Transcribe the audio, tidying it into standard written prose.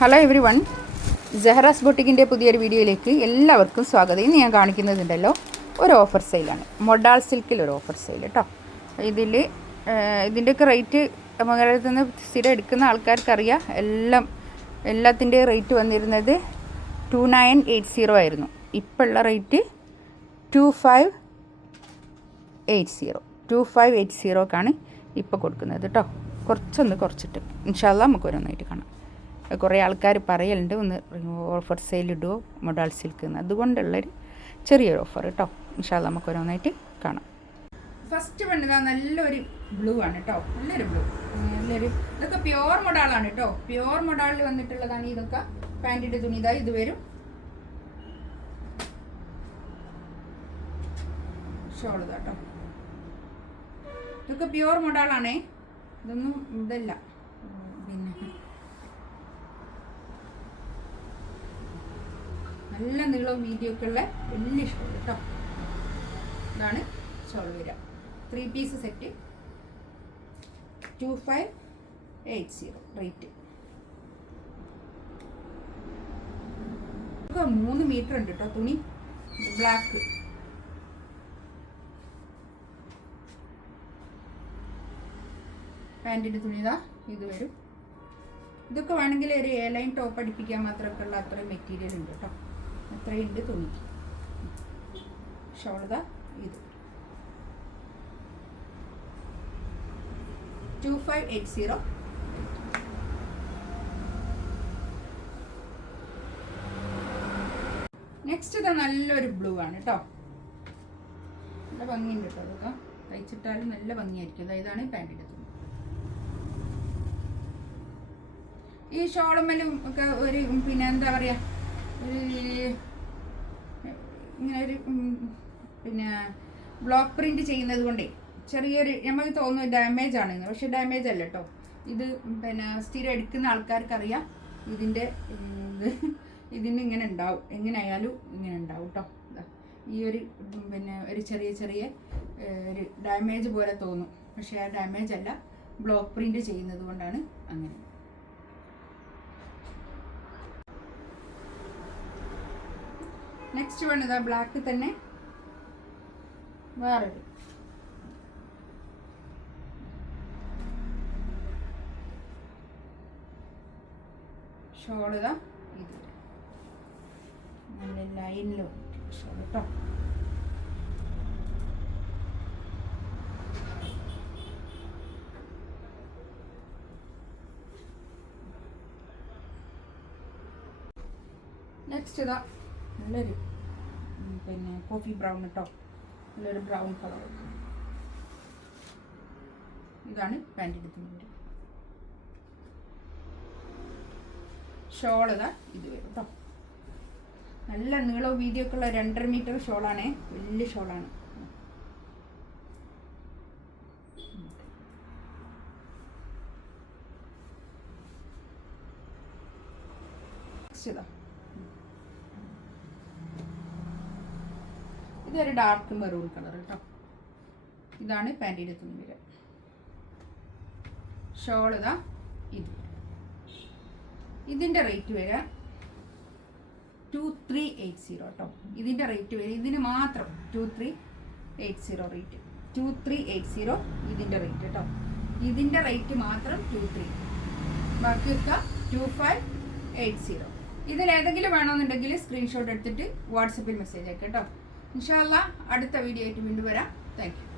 Hello every one, Zehra's ബൊട്ടിക്കിൻ്റെ പുതിയൊരു വീഡിയോയിലേക്ക് എല്ലാവർക്കും സ്വാഗതം. ഇന്ന് ഞാൻ കാണിക്കുന്നതുണ്ടല്ലോ ഒരു ഓഫർ സെയിലാണ്. മൊഡാൾ സിൽക്കിലൊരു ഓഫർ സെയിൽ കേട്ടോ. ഇതിൻ്റെയൊക്കെ റേറ്റ് മംഗലത്ത് നിന്ന് സ്ഥിരം എടുക്കുന്ന ആൾക്കാർക്കറിയാം. എല്ലാത്തിൻ്റെയും റേറ്റ് വന്നിരുന്നത് 2980 ആയിരുന്നു. ഇപ്പോൾ ഉള്ള റേറ്റ് 2580ക്കാണ് ഇപ്പോൾ കൊടുക്കുന്നത് കേട്ടോ. കുറച്ചിട്ട് ഇൻഷാല്ലാ നമുക്ക് ഓരോന്നായിട്ട് കാണാം. കുറേ ആൾക്കാർ പറയലുണ്ട് ഒന്ന് ഓഫർ സെയിൽ ഇടുമോ മൊഡാൾ സിൽക്ക് എന്ന്. അതുകൊണ്ടുള്ളൊരു ചെറിയൊരു ഓഫർ കേട്ടോ. ഇൻഷാല്ലാ നമുക്ക് ഓരോന്നായിട്ട് കാണാം. ഫസ്റ്റ് വന്നത് നല്ലൊരു ബ്ലൂ ആണ് കേട്ടോ. നല്ലൊരു ബ്ലൂ, ഇതൊക്കെ പ്യുവർ മൊഡാളാണ് കേട്ടോ. പ്യുവർ മൊഡാളിൽ വന്നിട്ടുള്ളതാണ് ഇതൊക്കെ. പാൻറ്റിൻ്റെ തുണി ഇതാ ഇത് വരും. ഷോൾ കേട്ടോ. ഇതൊക്കെ പ്യുവർ മൊഡാളാണേ, ഇതൊന്നും ഇതല്ല. പിന്നെ നല്ല നീളവും വീതിയൊക്കെ ഉള്ള വലിയ ഷോൾ കേട്ടോ. ഇതാണ് ഷോൾ വരിക. 3 പീസ് സെറ്റ് 2580 റേറ്റ്. 3 മീറ്റർ ഉണ്ട് കേട്ടോ തുണി. ബ്ലാക്ക് പാൻറ്റിൻ്റെ തുണി ഇതാ ഇത് വരും. ഇതൊക്കെ വേണമെങ്കിൽ ഒരു എയർലൈൻ ടോപ്പ് അടിപ്പിക്കാൻ മാത്രമൊക്കെ ഉള്ള അത്രയും മെറ്റീരിയൽ ഉണ്ട് കേട്ടോ. അത്രയുണ്ട് തുണി. ഷോൾ ഇതാ ഇത് 2580. നെക്സ്റ്റ് ഇതാ നല്ലൊരു ബ്ലൂ ആണ് കേട്ടോ. നല്ല ഭംഗിയുണ്ട് കേട്ടോ. ഇതൊക്കെ തയ്ച്ചിട്ടാലും നല്ല ഭംഗിയായിരിക്കും. ഇതാണ് പാൻറ്റിൻ്റെ തുണി. ഈ ഷോളമ്മലും ഒക്കെ ഒരു പിന്നെ എന്താ പറയുക, ഇങ്ങനെ ഒരു പിന്നെ ബ്ലോക്ക് പ്രിന്റ് ചെയ്യുന്നത് കൊണ്ടേ ചെറിയൊരു നമുക്ക് തോന്നുന്നു ഡാമേജ് ആണെന്ന്. പക്ഷെ ഡാമേജ് അല്ല കേട്ടോ. ഇത് പിന്നെ സ്ഥിരം എടുക്കുന്ന ആൾക്കാർക്കറിയാം ഇതിന് ഇങ്ങനെ ഉണ്ടാവും. എങ്ങനെയായാലും ഇങ്ങനെ ഉണ്ടാവും കേട്ടോ. ഈ ഒരു പിന്നെ ഒരു ചെറിയ ഒരു ഡാമേജ് പോലെ തോന്നും. പക്ഷെ ആ ഡാമേജ് അല്ല, ബ്ലോക്ക് പ്രിന്റ് ചെയ്യുന്നത് കൊണ്ടാണ് അങ്ങനെ. നെക്സ്റ്റ് വേണ്ടത് ബ്ലാക്ക് തന്നെ വേറൊരു ഷോൾ ഇതാ ഇത് നല്ല ലൈനിലോ ഷോൾ കേട്ടോ. നെക്സ്റ്റ് ഇതാ നല്ലൊരു പിന്നെ കോഫി ബ്രൗൺ കേട്ടോ. നല്ലൊരു ബ്രൗൺ കളർ. ഇതാണ് പാൻറ്റിൻ്റെ തുണി. ഷോൾ ഇതാ ഇത് വരും കേട്ടോ. നല്ല നീളവും വീതിയൊക്കെ ഉള്ള 2.5 മീറ്റർ ഷോളാണേ. വലിയ ഷോളാണ്. ഇതൊരു ഡാർക്ക് മെറൂൺ കളർ കേട്ടോ. ഇതാണ് പാൻറ്റിൻ്റെ തുണി വരിക. ഷോൾ ഇതാ ഇത്. ഇതിൻ്റെ റേറ്റ് വരിക 2380 കേട്ടോ. ഇതിൻ്റെ റേറ്റ് വരിക ഇതിന് മാത്രം 2380 റേറ്റ്. 2380 ഇതിൻ്റെ റേറ്റ് കേട്ടോ. ഇതിൻ്റെ റേറ്റ് മാത്രം 23. ബാക്കിയൊക്കെ 2580. ഇതിലേതെങ്കിലും വേണമെന്നുണ്ടെങ്കിൽ സ്ക്രീൻഷോട്ട് എടുത്തിട്ട് വാട്സപ്പിൽ മെസ്സേജ് അയക്കാം കേട്ടോ. ഇൻഷാ അല്ലാ അടുത്ത വീഡിയോ ആയിട്ട് വീണ്ടും വരാം. Thank you.